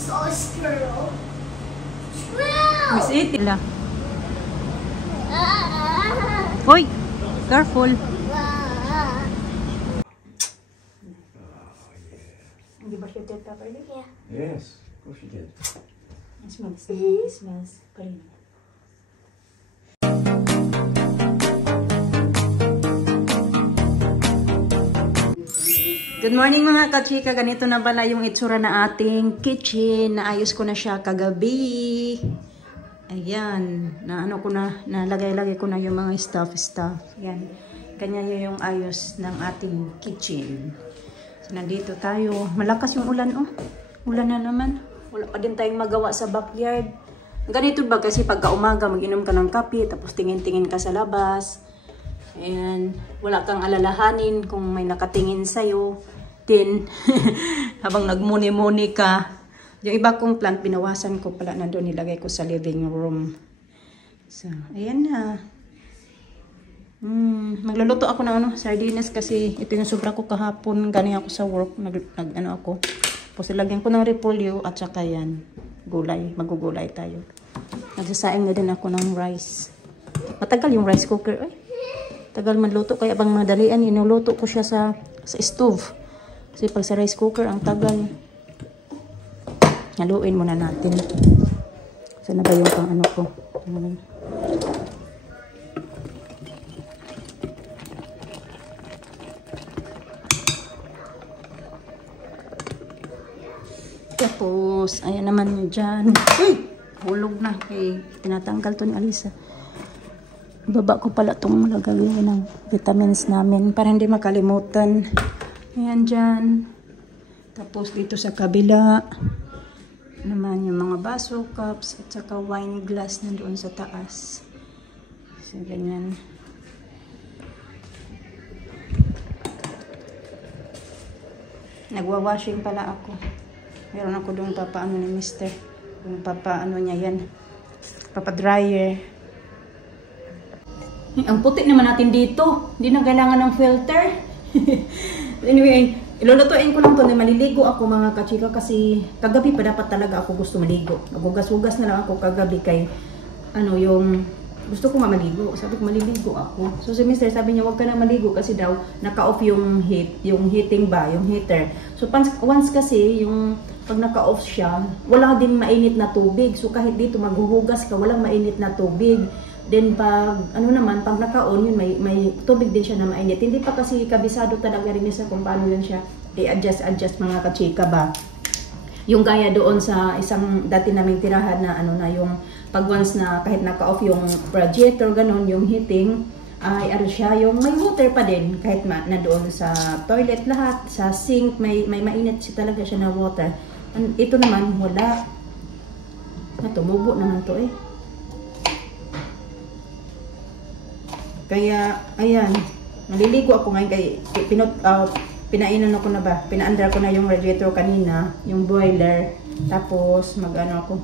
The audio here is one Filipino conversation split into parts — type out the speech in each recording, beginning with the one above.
saw a squirrel. Squirrel! Miss it lang. Hoy! Careful! Hindi ba siya dead properly? Yeah. Yes, of course you did. It smells. It smells. Good morning mga kachika. Ganito na pala yung itsura na ating kitchen. Naayos ko na siya kagabi. Ayan. Nalagay-lagay ko na yung mga stuff. Ayan. Ganyan yung ayos ng ating kitchen. So, nandito tayo. Malakas yung ulan, oh. Ulan na naman. Wala pa din tayong magawa sa backyard. Ganito ba kasi pagka umaga, mag-inom ka ng kape, tapos tingin-tingin ka sa labas. Ayan. Wala kang alalahanin kung may nakatingin sa'yo. Then, habang nagmuni-muni ka, yung iba kong plant, binawasan ko pala na doon, nilagay ko sa living room. So, ayan na. Magluluto ako ng sardinas kasi ito yung sobra ko kahapon. Galing ako sa work, ako. Tapos ilagyan ko ng repolyo at saka yan, gulay. Magugulay tayo. Nagsasaing na din ako ng rice. Matagal yung rice cooker, eh. Tagal manluto, kaya bang madalian, inuluto ko siya sa stove. Kasi pag sa rice cooker, ang tagal. Haluin muna natin. Saan na ba yung pang ano ko? Tapos, ayan naman dyan. Uy! Hulog na. Okay, tinatanggal to ni Alisa. Baba ko pala itong lagawin ng vitamins namin para hindi makalimutan. Ayan dyan. Tapos dito sa kabila naman yung mga baso, cups, at saka wine glass na doon sa taas. So, ganyan. Nagwa-washing pala ako. Meron ako doon papaano ni Mister. Yung papaano niya yan. Papadryer. Ang puti naman natin dito. Hindi na kailangan ng filter. Anyway, ilulutuin ko lang to na maliligo ako mga kachika kasi kagabi pa dapat talaga ako gusto maligo. Magugas-ugas na lang ako kagabi kay yung gusto ko maligo. Sabi ko maliligo ako. So si Mister sabi niya wag ka na maligo kasi daw naka-off yung heating ba, yung heater. So once kasi yung pag naka-off siya, wala din mainit na tubig. So kahit dito maghuhugas ka, walang mainit na tubig. Then pag pag naka-on yun may tubig din siya na mainit. Hindi pa kasi kabisado talaga rin sa kung paano yan siya i-adjust mga kachika ba. Yung gaya doon sa isang dati naming tirahan na yung pag once na kahit naka-off yung radiator ganon, yung heating ay siya yung may water pa din kahit na doon sa toilet lahat, sa sink may mainit siya talaga siya na water. Ito naman wala. Tumubo naman to eh. Kaya, ayan, naliligo ako ngayon kay pinainan ako na ba? Pinaandar ko na yung radiator kanina, yung boiler. Tapos,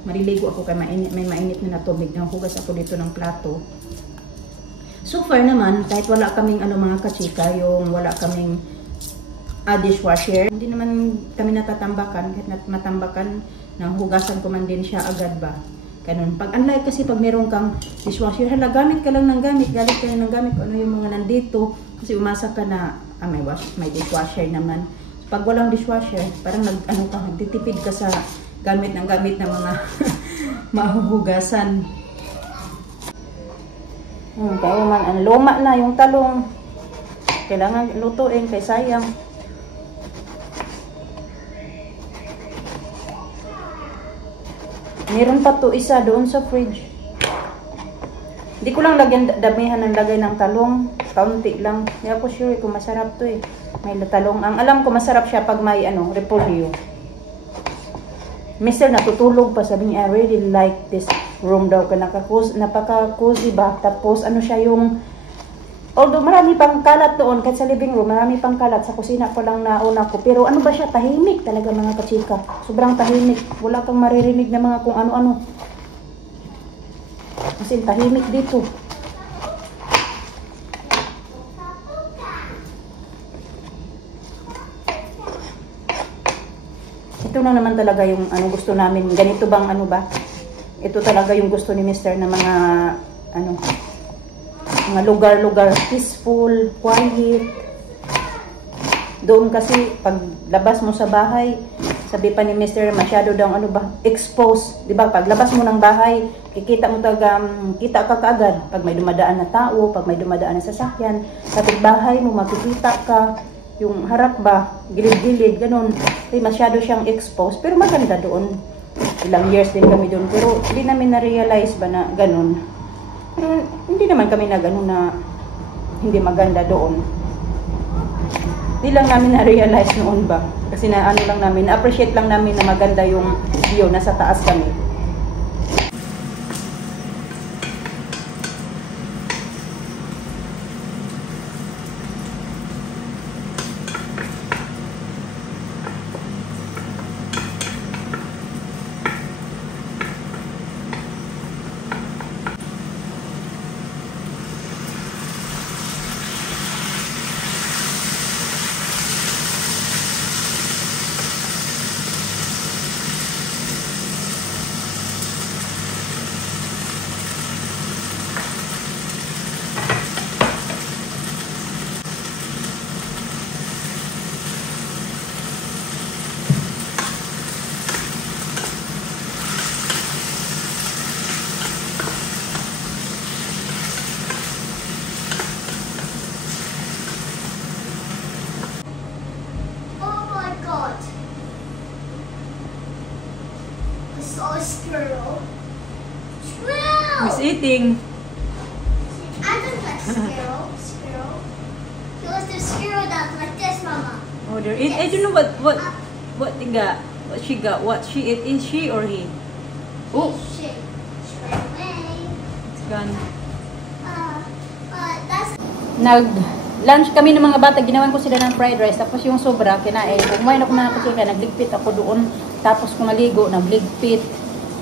maliligo ako kay may mainit na tubig. Hugas ako dito ng plato. So far naman, kahit wala kaming mga kachika, yung wala kaming dishwasher, hindi naman kami natatambakan. Kahit matambakan, hugasan ko man din siya agad ba? Ganun. Unlike kasi pag meron kang dishwasher, gamit ka lang ng gamit, galit ka lang ng gamit, ano yung mga nandito, kasi umasa ka na, may dishwasher naman. So, pag walang dishwasher, parang nagtitipid ka sa gamit ng mga mahuhugasan. Kaya man, luma na yung talong. Kailangan lutuin, kay sayang. Meron pa to isa doon sa fridge. Hindi ko lang damihan ng lagay ng talong. Kaunti lang. Hindi ako sure kung masarap to eh. May talong. Ang alam ko masarap siya pag may repolyo. Mister natutulog pa. Sabi niya, I really like this room daw. Napaka-cozy ba? Tapos siya yung although marami pang kalat doon, kahit sa living room, marami pang kalat. Sa kusina ko lang nauna ko. Pero ba siya? Tahimik talaga mga kachika. Sobrang tahimik. Wala kang maririnig na mga kung ano-ano. Kasi tahimik dito. ito na naman talaga yung ano gusto namin. Ganito bang ano ba? Ito talaga yung gusto ni Mr. na mga ano, mga lugar-lugar peaceful, quiet. Doon kasi pag labas mo sa bahay, sabi pa ni Mr. masyado daw ano ba, exposed, 'di ba? Pag labas mo ng bahay, kikita mo kita ka kaagad pag may dumadaan na tao, pag may dumadaan na sasakyan, kapit bahay mo makikita ka yung harap ba, gilid-gilid, ganun. Kasi masyado siyang exposed, pero maganda doon. Ilang years din kami doon, pero hindi namin na-realize ba na ganun. Pero hindi naman kami na ganun na hindi maganda doon. Hindi lang namin na-realize noon ba. Kasi na ano lang namin, na-appreciate lang namin na maganda yung view, nasa taas kami. saw a squirrel. Squirrel! He's eating. I don't like squirrel. Squirrel. He was the squirrel that's like this, Mama. Oh, they're eating. I don't know what they got. What she got. What she ate. Is she or he? Oh, Shit. Straight away. it's gone. That's Nag-lunch kami ng mga bata, ginawan ko sila ng fried rice, tapos yung sobra, kinain. Kumain ako na kasi kaya nagligpit ako doon, tapos kumaligo, nagligpit.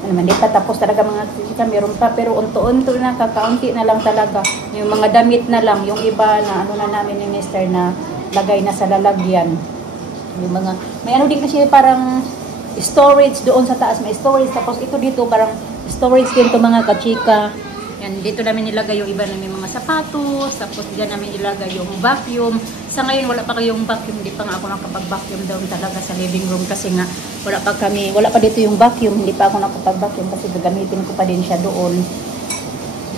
Ano man, di pa tapos talaga mga kasika, meron pa, pero unto-unto na, kakaunti na lang talaga. Yung mga damit na lang, yung iba na ano na namin ni Mister na lagay na sa lalagyan. Yung mga, may ano din kasi parang storage doon sa taas, may storage, tapos ito dito parang storage din to mga kachika. Yan, dito namin nilagay yung iba namin mga sapatos, tapos dyan namin ilagay yung vacuum. Sa ngayon, wala pa kayong vacuum, hindi pa nga ako nakapag-vacuum doon talaga sa living room kasi nga wala pa dito yung vacuum, hindi pa ako nakapag-vacuum kasi gagamitin ko pa din siya doon.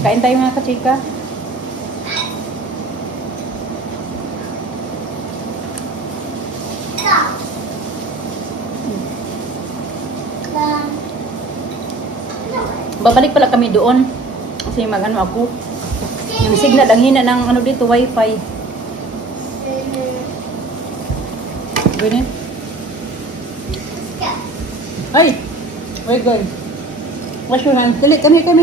Kain tayo mga kachika. Babalik pala kami doon. Kasi mag-ano ako. Yung signal, ang hina ng ano dito, wifi. Ganyan. Ay! Where you going? Wash your hands. Dali, come here. I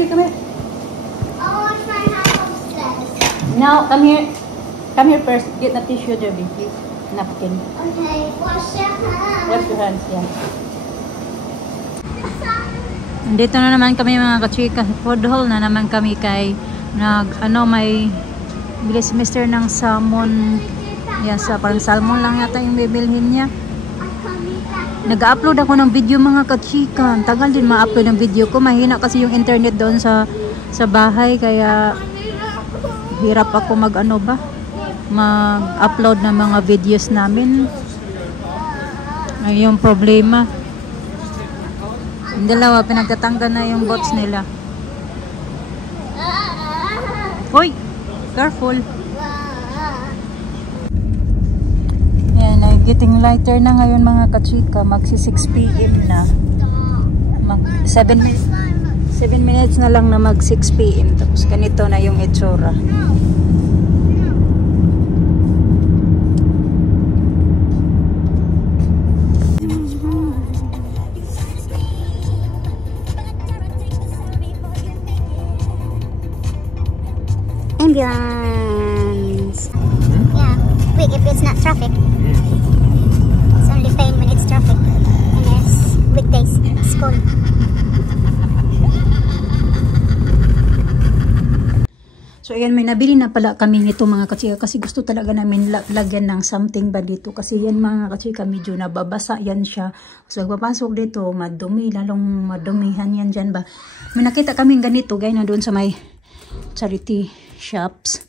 want my house upstairs. Now, come here. Come here first. Get the tissue, Debbie, please. Napkin. Okay, wash your hands. Wash your hands, yeah. Dito na naman kami mga kachika, food hall na naman kami kay may bili si Mister ng salmon. Yan, sa parang salmon lang yata yung bibilhin niya. Nag-upload ako ng video mga kachika. Ang tagal din ma-upload ng video ko. Mahina kasi yung internet doon sa bahay, kaya hirap ako mag-upload ng mga videos namin. Ay, yung problema. Yung dalawa, pinagtatanggal na yung bots nila. Hoy! Careful! Yan, getting lighter na ngayon mga kachika. Magsi 6 PM na. 7 minutes na lang na mag 6 PM. Tapos ganito na yung itsura. Ambulance. Yeah, quick if it's not traffic. It's only 10 minutes traffic. And it's weekdays, school. So ayan, may nabili na pala kami nito mga kachika kasi gusto talaga namin lagyan ng something ba dito kasi yan mga kachika medyo nababasa yan siya. So pagpapasok dito madumi, lalong madumihan yan dyan ba. May nakita kami ganito guys na doon sa may charity shops.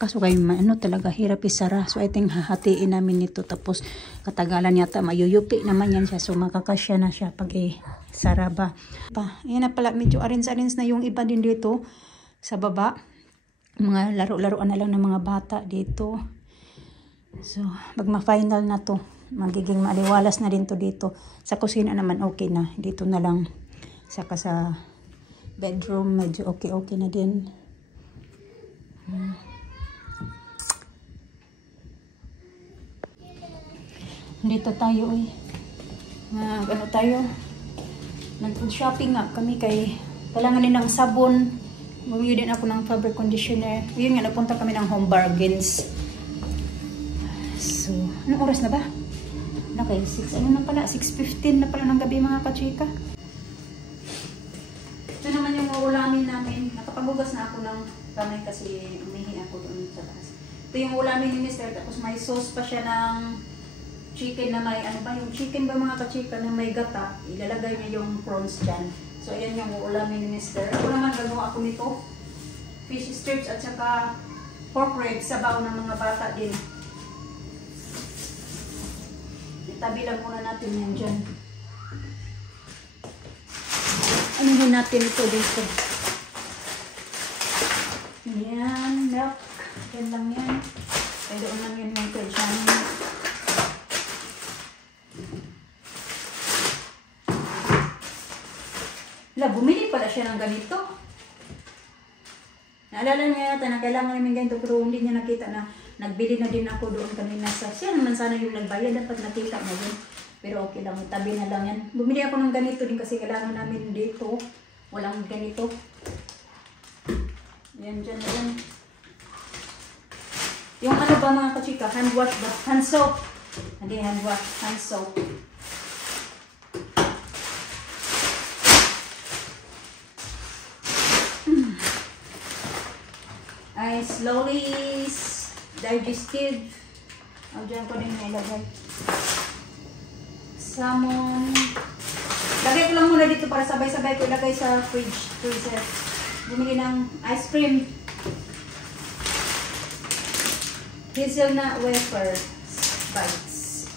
Kaso kayo ano talaga hirap isara. So I think hahatiin namin nito tapos katagalan yata mayuyupi naman yan siya. So makakasya na siya pag isara ba. Ayan na pala medyo arins-arins na yung iba din dito sa baba. Mga laro-laruan na lang ng mga bata dito. So pag ma-final na to magiging maliwalas na din to dito. Sa kusina naman okay na. Dito na lang. Saka sa bedroom medyo okay na din. Dito tayo ano tayo nag-shopping nga kami kay kailangan din ng sabon. Bumili din ako ng fabric conditioner. Yun nga nagpunta kami ng Home Bargains. So anong oras na ba? Okay, 6:15 na pala ng gabi mga kachika. Ito naman yung ulamin namin. Nakapagugas na ako ng kamay kasi umihi ako doon sa taas. Ito yung ulamin ni Mr. Tapos may sauce pa siya ng chicken na may, ano ba yung chicken ba mga kachika na may gata, ilalagay niya yung prawns dyan. So ayan yung ulamin ni Mr. Ako naman gagawa ako nito. Fish strips at saka pork ribs, sabaw ng mga bata din. Itabi lang muna natin yan dyan. Anuhin natin ito dito. Yan, milk. Yan lang yan. Kaya doon lang yan yung dyan. Bumili pala siya ng ganito. Naalala niya yata na kailangan namin ganito pero hindi niya nakita na nagbili na din ako doon kanina sa siya naman sana yung nagbayad dapat nakita na din. Pero okay lang, tabi na lang yan. Bumili ako ng ganito din kasi kailangan namin dito. Walang ganito. Yan dyan na yan. Yung ano ba mga kachika? Hand wash ba? Hand soap. Hindi hand wash. Hand soap. Ay, slowly digestive. Diyan ko din nailagay. Salmon. Lagay ko lang muna dito para sabay-sabay ko ilagay sa freezer. Bumili ng ice cream. Hazelnut wafer bites.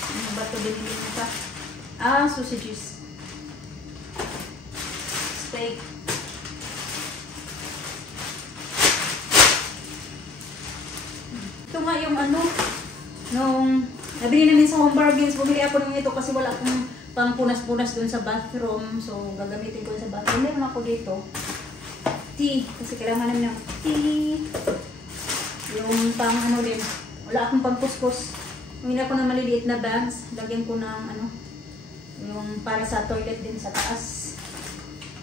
Ano ba ito binili mo pa? Sausages. Steak. Ito nga yung ano, nung nabili namin sa Home Bargains, bumili ako ng ito kasi wala akong pampunas-punas dun sa bathroom. So, gagamitin ko sa bathroom. Meron ako dito. Tea. Kasi kailangan namin ng tea. Yung pang ano din. Wala akong pangkuskus. Bumili ako ng maliliit na bags. Lagyan ko ng ano, yung para sa toilet din sa taas.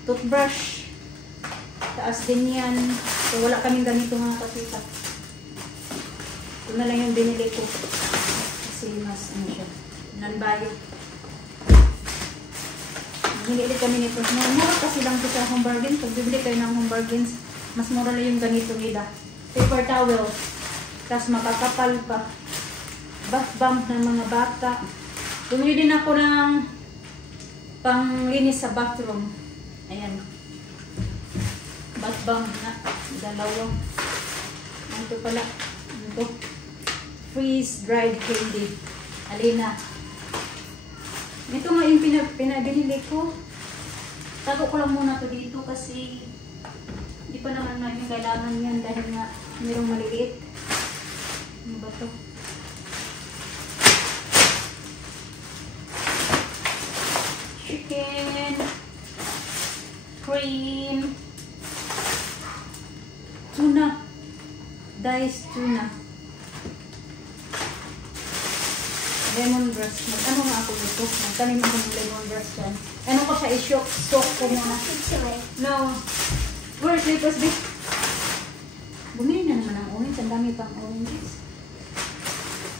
Toothbrush. Taas din yan. So, wala kaming ganito mga kapita. Ito na lang yung binili ko. Kasi mas ano siya. Non-bio. Binili kami nito. Mura kasi lang ito sa Home Bargains. Pag bibili kayo ng Home Bargains, mas mura lang yung ganito nila. Paper towel. Tapos makakapal pa. Bath bomb ng mga bata. Bumili din ako ng panglinis sa bathroom. Ayan. Bath bomb na. Dalawang. Ito pala. Ito. Freeze-dried candy. Alina. Ito nga yung pinabili ko. Tago ko lang muna to dito kasi hindi pa naman namin kailangan yan dahil nga mayroong maliliit. Ano ba to? Chicken. Cream. Tuna. Diced tuna. Lemongrass. Ano nga ako dito? Magtanim ako ng lemongrass dyan. Ano ko siya i-soak ko muna. No. Where's latest bit? Bumili na naman ang orange. Ang dami pang oranges.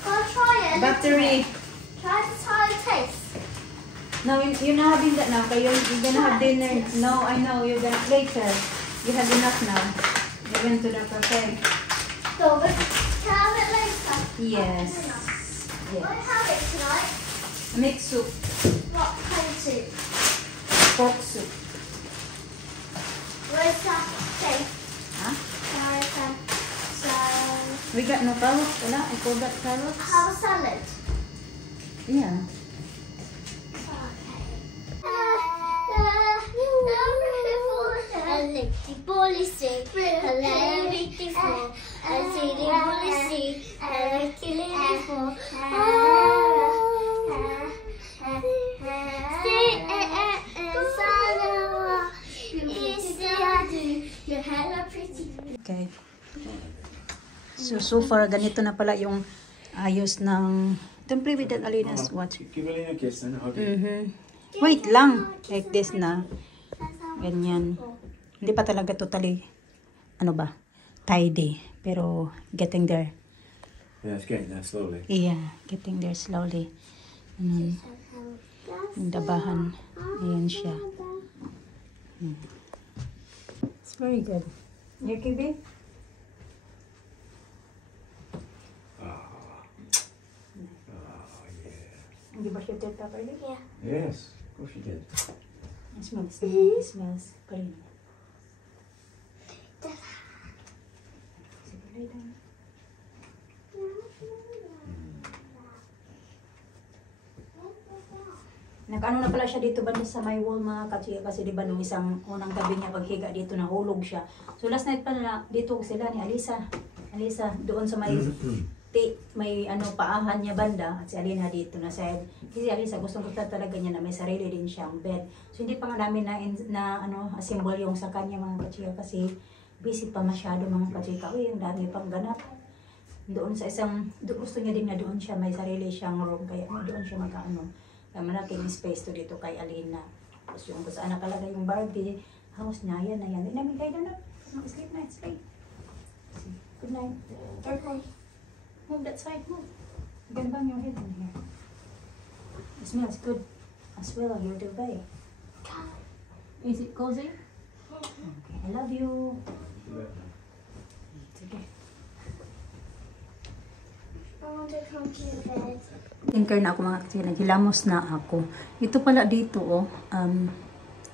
I'll try it. Battery. Try to taste. No, you're not having that now. You're gonna have dinner. No, I know. You're gonna later. You have enough now. You went to the cafe. So, can I have it later? Yes. What have it tonight? Mixed soup. What kind of soup? Pork soup. Where's that thing? Huh? So, We got no carrots. Wala. I forgot carrots. have a salad. Yeah. Okay. So far, ganito na pala yung ayos ng... Don't play with that, Alina's watch. Give Alina a kiss and a hug. Wait lang. Like this na. Ganyan. Hindi pa talaga totally, ano ba, tidy. Pero getting there. Yeah, it's getting there slowly. Yeah, getting there slowly. Yung dabahan. Ayan siya. It's very good. You kibi? Hindi ba siya teta pa rin? Yeah. Yes, of course you did. It smells. It smells. Kalina. Sige, lay down. Nag-ano na pala siya dito banda sa my wall mga kachiya kasi di ba nung isang unang gabi niya paghiga dito nahulog siya. So last night pala dito sila ni Alisa. Alisa doon sa may may ano paahan niya banda at si Alina dito na side. Kasi Alisa gustong gusto talaga niya na may sarili din siyang bed. So hindi pa nga namin na ano assemble yung sa kanya mga kachiya kasi busy pa masyado mga kachiya. Uy, ang dami pang ganap. Doon sa isang gusto niya din na doon siya may sarili siyang room kaya doon siya mag-ano. Kaya malaking space to dito kay Alina. Tapos yung kung saan nakalagay yung Barbie house niya, yan na yan. Hindi namin kayo na. Sleep night, sleep. Good night. Okay. Move that side, move. You can bang your head in here. It smells good as well, your duvet. Is it cozy? Okay, I love you. Sige. I want to come to your bed. Tinker na ako mga kasi naghilamos na ako. Ito pala dito oh.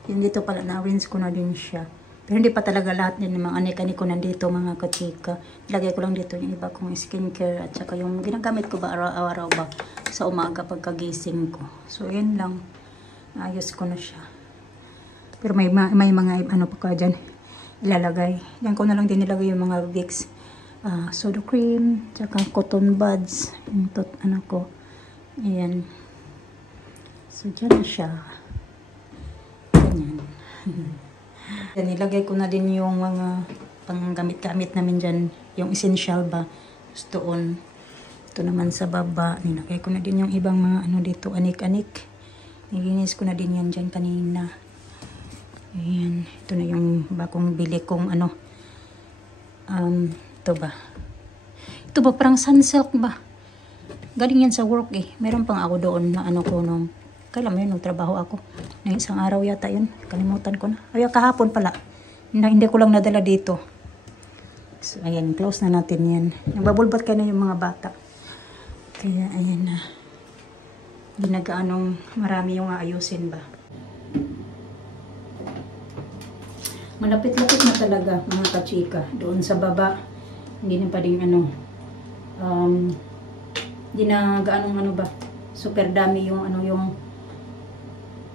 Yung dito pala na-rinse ko na din siya. Pero hindi pa talaga lahat din ng mga anik-anik ko nandito mga kachika. Ilagay ko lang dito yung iba kong skincare at saka yung ginagamit ko ba araw-araw ba sa umaga pagkagising ko. So yun lang. Ayos ko na siya. Pero may mga ano pa ka dyan ilalagay. Yan ko na lang din nilagay yung mga Vicks. Soda cream, tsaka cotton buds. Yung ano ko. Ayan. So dyan na siya. Ganyan. Then, nilagay ko na din yung mga panggamit-gamit namin dyan. Yung essential ba. Tapos doon. Ito naman sa baba. Nilagay ko na din yung ibang mga ano dito. Anik-anik. Nilinis ko na din yan dyan kanina. Ayan. Ito na yung bagong bili kong ano. Ito ba? Ito ba? Parang sunsilk ba? Galing yan sa work eh. Meron pang ako doon na ano ko nung kailan mo yun, nagtrabaho ako. Na isang araw yata yun. Kalimutan ko na. Ay, kahapon pala. Hindi ko lang nadala dito. So, ayan. Close na natin yan. Nagbabulbat ka na yung mga bata. Kaya, ayan na. Ginagaanong marami yung aayusin ba. Malapit-lapit na talaga, mga kachika. Doon sa baba. Hindi na pa rin ano. Hindi na gaanong ano ba. Super dami yung ano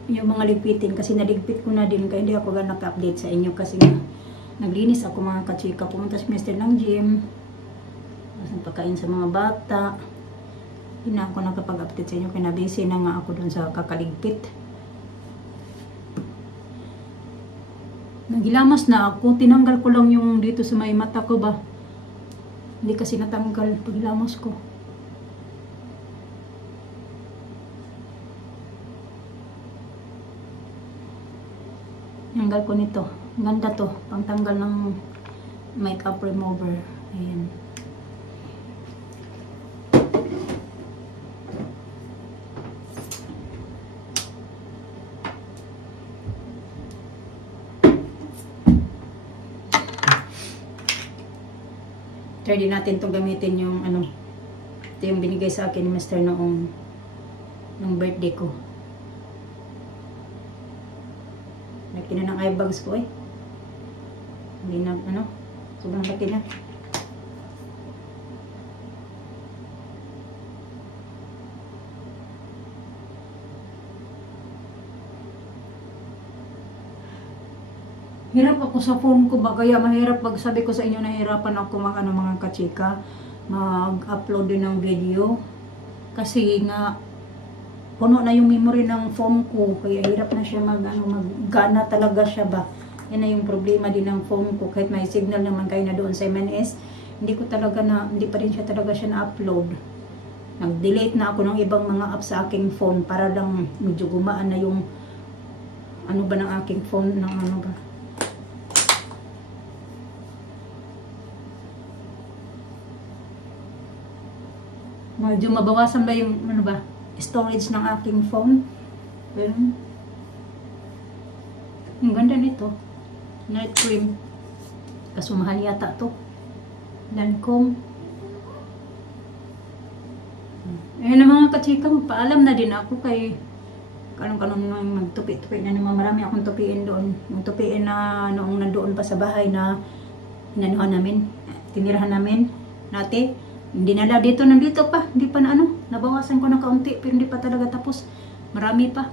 yung mga ligpitin kasi naligpit ko na din kaya hindi ako naka-update sa inyo kasi nga naglinis ako mga kachika. Pumunta si Mr. ng gym, pagkain sa mga bata, hindi na ako nakapag-update sa inyo kaya na-busy na nga ako dun sa kakaligpit. Nagilamas na ako, tinanggal ko lang yung dito sa may mata ko ba, hindi kasi natanggal pagilamas ko. Tanggal ko nito. Ganda to. Pangtanggal ng makeup remover. Ayan. Try din natin itong gamitin yung ano. Ito yung binigay sa akin ni Mr. noong birthday ko. Laki na ng eye bags ko eh. Hindi na ano. Sobrang laki na. Hirap ako sa phone ko ba, kaya mahirap pag sabi ko sa inyo nahirapan ako mga kachika mag-upload din ng video kasi nga puno na yung memory ng phone ko, kaya hirap na siya maggana talaga siya ba. Yan na yung problema din ng phone ko, kahit may signal naman kayo na doon sa MNS, hindi pa rin siya talaga siya na-upload. Nag-delete na ako ng ibang mga apps sa aking phone para lang medyo gumaan na yung ano ba ng aking phone ng ano ba. Medyo mabawasan ba yung ano ba, storage ng aking phone. Pero ang ganda nito. Night cream. Kaso mahal yata to. Lancome. Ayun na mga kachika, paalam na din ako kay kanong nang magtupi-tupi na naman. Marami akong tupiin doon. Yung tupiin na noong nandoon pa sa bahay na inanuhan namin, tinirahan namin natin. Hindi nala dito, nandito pa. Hindi pa na ano. Nabawasan ko ng kaunti pero hindi pa talaga tapos. Marami pa.